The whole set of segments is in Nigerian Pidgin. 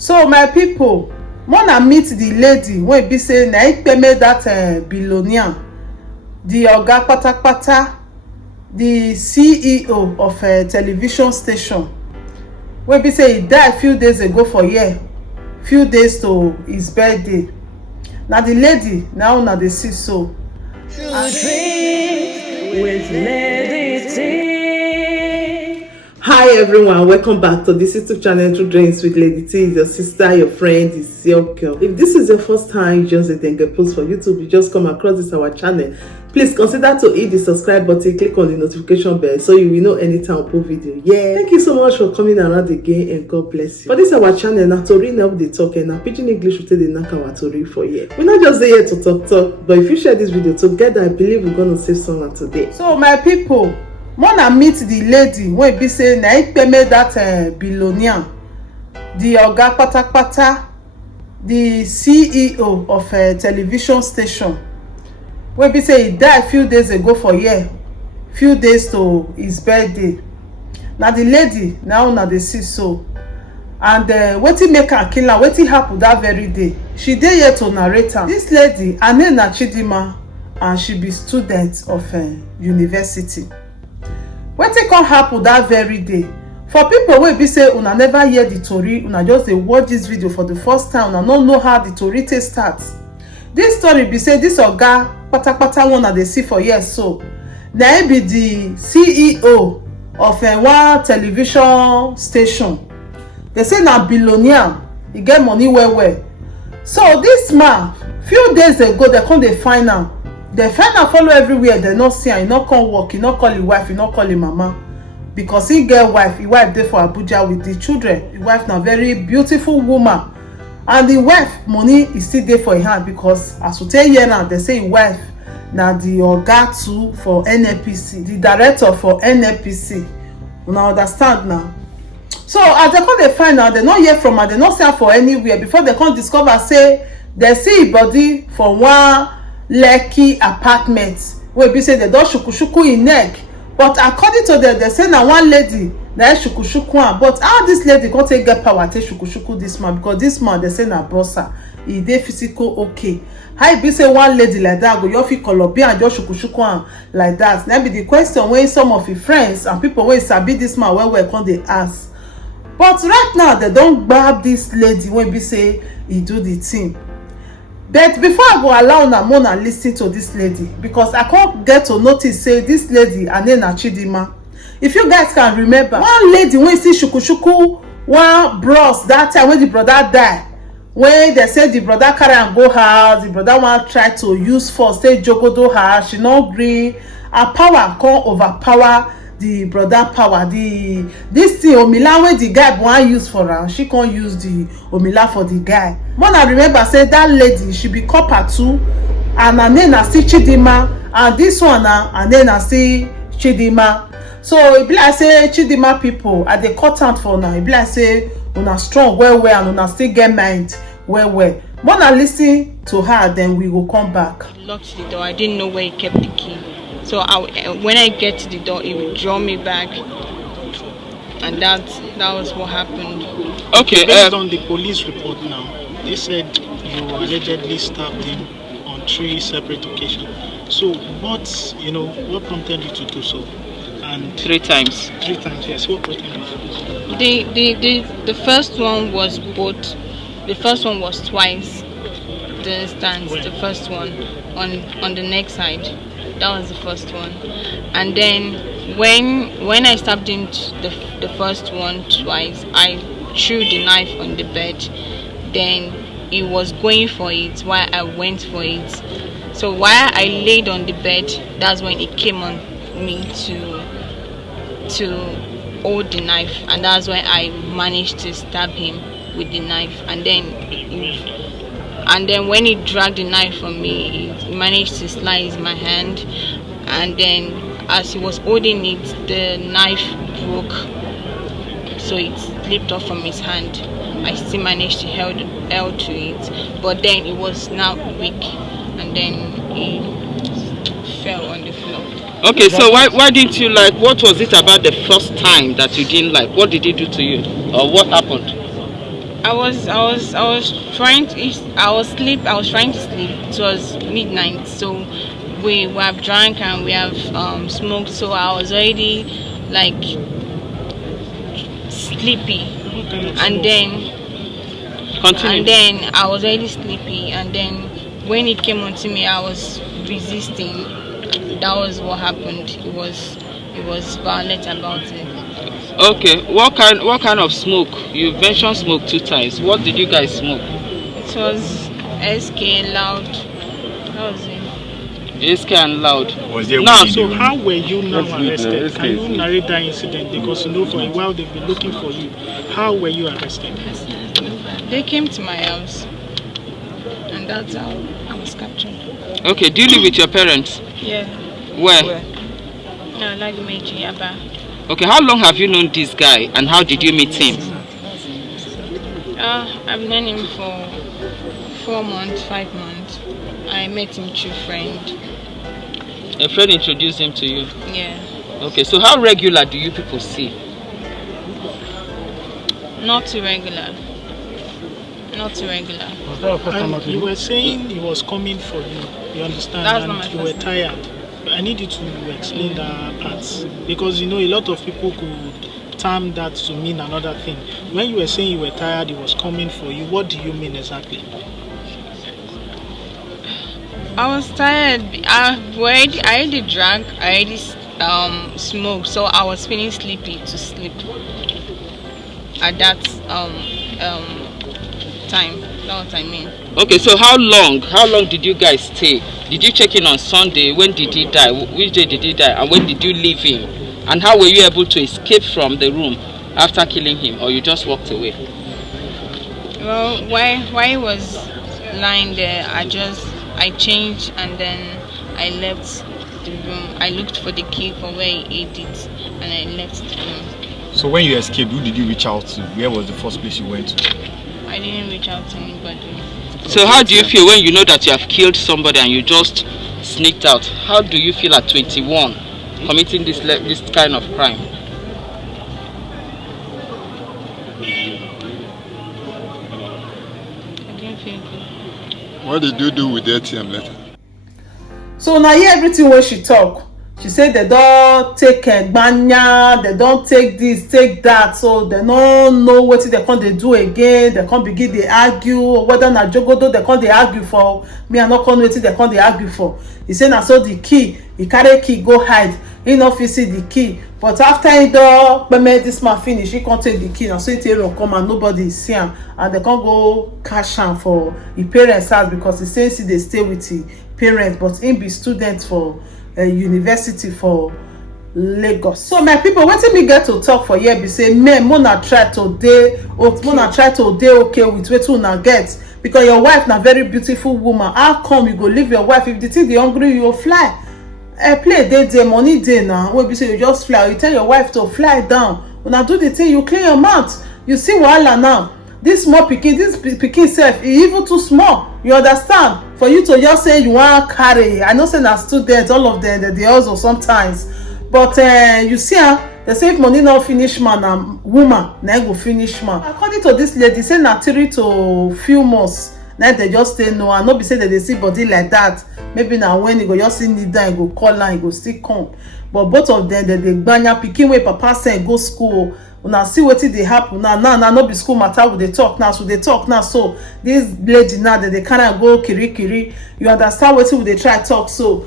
So my people, wanna meet the lady wey be say na made that billionaire, the oga patapata, the CEO of a television station, wey be say he died few days ago for here, few days to his birthday. Now the lady now una dey see so. With Lady T. Hi everyone, welcome back to this YouTube channel, True Drinks with Lady T. Is your sister, your friend, is your girl. If this is your first time you just get post for YouTube, you just come across this our channel, please consider to hit the subscribe button, click on the notification bell so you will know anytime I put video. Yeah, thank you so much for coming around again and God bless you. For this our channel, now to read up the talk and now pidgin English will take the knock our to read for you. We're not just here to talk, but if you share this video together, I believe we're gonna save someone today. So my people, wanna meet the lady wey be say na made that billionaire, the oga patapata, the CEO of a television station, wey be say he died few days ago for here, few days to his birthday. Now the lady now una dey see so, and wetin make her kill am, wetin happen that very day, she dey here to narrate am. This lady, her name na Chidinma, and she be student of university. Wetin come happen that very day? For people wey be say una never hear the tori, una just dey watch this video for the first time, una no know how the tori take start. This story be say this oga patapata one dey see for here so, na him be the CEO of one television station. They say na billionaire, he get money well. So this man, few days ago, they come dey find am. They find am follow everywhere, they not see am, he not come work, he not call his wife, he not call his mama, because he get wife. His wife dey for Abuja with the children. His wife na very beautiful woman, and the wife money is still there for his hand, because as we tell here now, they say his wife na the oga too for NNPC, the director for NNPC. Una understand now? So as they come dey find out, they not hear from her, they not see her for anywhere, before they come discover say they see his body for one Lekki apartment wey be say they don shukushuku in neck. But according to them, they say na one lady na shukushuku am. But how this lady come take get power take shukushuku this man? Because this man, they say na bossa, he dey physical okay. How e be say one lady like that go just fit kolobi and just shukushuku am like that? Na be the question wey some of his friends and people wey sabi this man well come dey ask. But right now, they don grab this lady wey be say he do the thing. But before I go allow una more and listen to this lady, because I can't get to notice say this lady her name na Chidinma. If you guys can remember, one lady when see shukushuku one bros that time when the brother die, when they say the brother carry am go house, the brother want try to use force say jogodo her, she no gree, her power come overpower the brother power. This thing omila wey the guy wan use for am, she can't use the omila for the guy. When I remember say that lady, she be copper too, and her name na still Chidinma, and this one na her name na still Chidinma. So e be like say Chidinma people, I dey cut out for now. E be like say una strong well and una still get mind well. When I listen to her, then we will come back. He locked the door. I didn't know where he kept the key. So when I get to the door, he would draw me back, and that was what happened. Okay, based on the police report now, they said you allegedly stabbed him on 3 separate occasions. So what prompted you to do so? And 3 times. 3 times, yes. What prompted you to do so? The first one was both. The first one was twice. The stance. The first one on the neck side. That was the first one. And then when I stabbed him the first one twice, I threw the knife on the bed. Then he was going for it while I went for it. So while I laid on the bed, that's when he came on me to hold the knife, and that's when I managed to stab him with the knife. And then when he dragged the knife from me, he managed to slice my hand, and then as he was holding it, the knife broke, so it slipped off from his hand. I still managed to hold to it, but then it was now weak, and then he fell on the floor. Okay, so why didn't you like? What was it about the first time that you didn't like? What did he do to you, or what happened? I was trying to sleep. It was midnight, so we have drank and we have smoked, so I was already like sleepy. And then I was already sleepy, and then when it came onto me, I was resisting. That was what happened. It was violent about it. Okay, what kind of smoke? You mentioned smoke 2 times. What did you guys smoke? It was SK Loud. That was it. SK and Loud. Now, so how were you now arrested? Can you narrate that incident? Because for a while they've been looking for you. How were you arrested? They came to my house, and that's how I was captured. Okay, do you live with your parents? Yeah. Where? No, like Meiji Yaba. Okay, how long have you known this guy and how did you meet him? I've known him for 4 months, 5 months. I met him through friend. A friend introduced him to you? Yeah. Okay, so how regular do you people see? Not too regular. Not too regular. And you were saying he was coming for you. You understand? That's not my and you were tired. I need you to explain that part, because a lot of people could term that to mean another thing. When you were saying you were tired, he was coming for you, what do you mean exactly? I was tired. I already drank. I already smoked, so I was feeling sleepy to sleep at that time. That's what I mean. Okay, so how long did you guys stay? Did you check in on Sunday? When did he die? Which day did he die? And when did you leave him? And how were you able to escape from the room after killing him, or you just walked away? Well, while he was lying there, I changed and then I left the room. I looked for the key for where he ate it, and I left the room. So when you escaped, who did you reach out to? Where was the first place you went to? I didn't reach out to anybody. So how do you feel when you know that you have killed somebody and you just sneaked out? How do you feel at 21 committing this kind of crime? I didn't feel good. What did you do with the ATM letter? So now hear everything wey she talk. She say they don take gbanya, they don take this, take that, so they no know wetin they come dey do again. They come begin dey argue whether na jogodo they come dey argue for. Me I no come know wetin they come dey argue for. He say na so the key, he carry key go hide. He no fit see the key, but after he don kpeme this man finish, he come take the key. Na so he take run come and nobody see am, and they come go cash am for his parents house, because he say he dey stay with his parents, but him be student for university for Lagos. So my people, wetin me get to talk for here be say, men mona try to dey okay with wetin una get, because your wife na very beautiful woman. How come you go leave your wife? If the thing dey hungry you, go fly. Play dey there, money dey now, wey be say you just fly, or you tell your wife to fly down. Una do the thing, you clean your mouth. You see wahala now. This small pikin, this pikin sef, e even too small. You understand? For you to just say you wan carry, I know say na students, all of them dey hustle sometimes, but you see they say if money no finish man and woman, na go finish man. According to this lady, say na 3 to few months na they just say no, and no be say they dey see body like that. Maybe na when e go just see need down, e go call am, e go still come. But both of them, they gbanya pikin wey papa send go school. Una see wetin dey happen now no be school matter we dey talk now. So they talk now, so this lady now they kind of go kiri. You understand wetin we dey try talk? So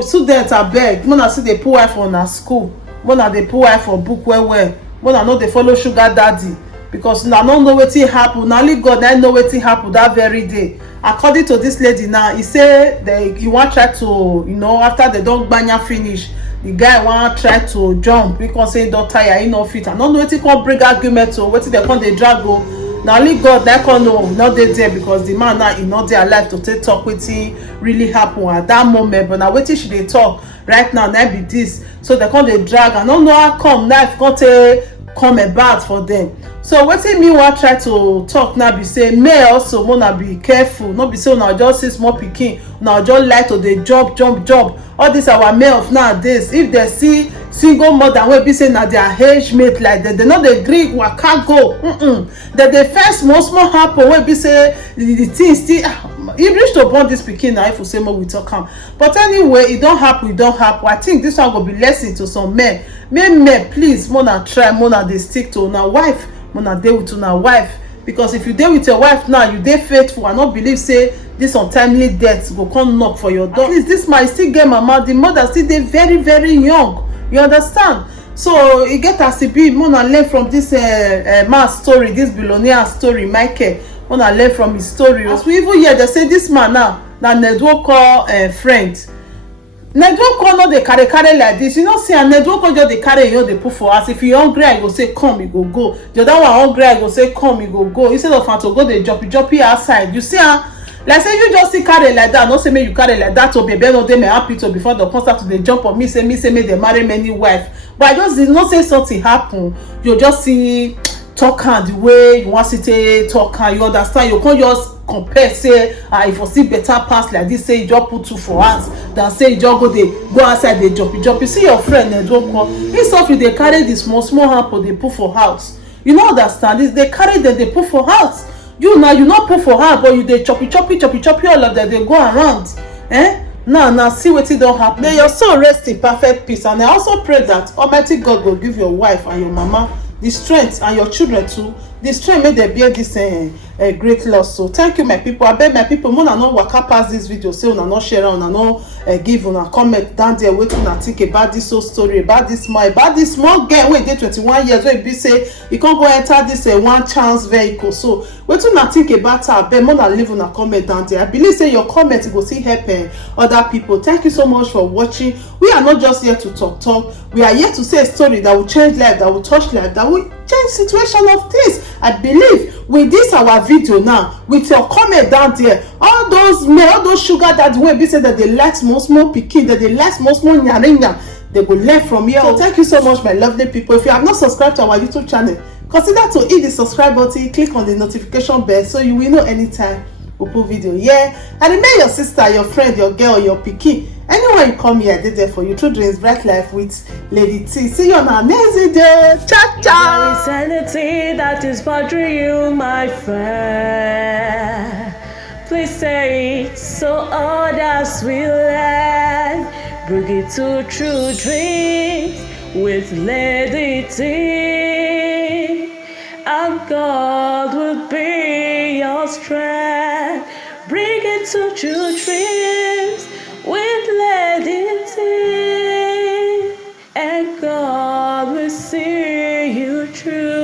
students abeg, una see dey put eye for una school, una dey put eye for book well, una no dey follow sugar daddy, because una no know wetin happen. Na only God na know wetin happen that very day. According to this lady now, he say he wan try to, after they don gbanya finish, the guy wan try to jump because say he don tire, he no fit. I no know wetin come bring argument to wetin they come dey drag o. Na only God na come know, not dey there, because the man now he not dey alive to take talk wetin really happen at that moment. But na wetin she dey talk right now na be this. So they come dey drag. I no know how come knife come take come about for them. So wetin me wan try to talk now be say, may also una be careful. No be say una just see small pikin, una just like to dey jump. All this our male of nowadays, if they see single mother wey be say na their age mate like that, they no dey gree waka go. Dem dey first small happen wey be say the thing still e reach to born this pikin na if we say make we talk am. But anyway, e don happen, I think this one go be lesson to some men. Men please, una try, una dey stick to una wife, una dey with una wife, because if you dey with your wife now, you dey faithful. I no believe say this untimely death go come knock for your door. At least this man still get mama, the mother still dey very young, you understand? So e get as e be. Una learn from this man story, this billionaire story, Michael. Una learn from his story. As we even hear, they say this man now na Nedwoko friend. Nedwoko no dey carry like this. You know, see, and Nedwoko just dey carry, you know, dey put for us. If you hungry, I go say come, you go. The other one hungry, I go say come, you go. Instead of to go dey jumpy outside, you see, like say you just see carry like that. No say me you carry like that. To baby no dey me happy to before the concert to dey jump on me say me they marry many wife. But I just did not say something happen. You just see talk am the way you want to talk am, you understand? You can't just compare say if you see better pass like this, say you just put two for hands than say you just go outside dey jump. You see your friend Nedwoko, instead of they carry the small hamper they put for house. You no understand this, they carry them they put for house. You now you not put for hand, but you dey choppy all of them, they go around. Now see wetin don happen. May your soul rest in perfect peace, and I also pray that Almighty God will give your wife and your mama the strength, and your children too the strength, make dem bear this great loss. So thank you my people. Abeg my people, una no waka pass this video, say una no share, una no give una comment down there wetin una think about this whole story, about this small girl wey dey 21 years wey be say e come go enter this one chance vehicle. So wetin una think about her? Abeg una leave una comment down there. I believe say your comment go still help other people. Thank you so much for watching. We are not just here to talk, we are here to say a story that will change life, that will touch life, that will change situation of things. I believe with this our video now, with your comment down there, all those men, all those sugar daddy wey be say that they like small pikin, that they like small nyarinya, they go learn from here. So thank you so much my lovely people. If you have not subscribed to our YouTube channel, consider to hit the subscribe button, click on the notification bell so you will know anytime we put video here. And remain your sister, your friend, your girl, your pikin, anyone you come here, I did there for you. True Dreams Bright Life with Lady T. See you on an amazing day. Ciao, ciao. Is there anything that is bothering you, my friend? Please say it so others will learn. Bring it to True Dreams with Lady T. And God will be your strength. Bring it to True Dreams with Lady T, and God will see you through.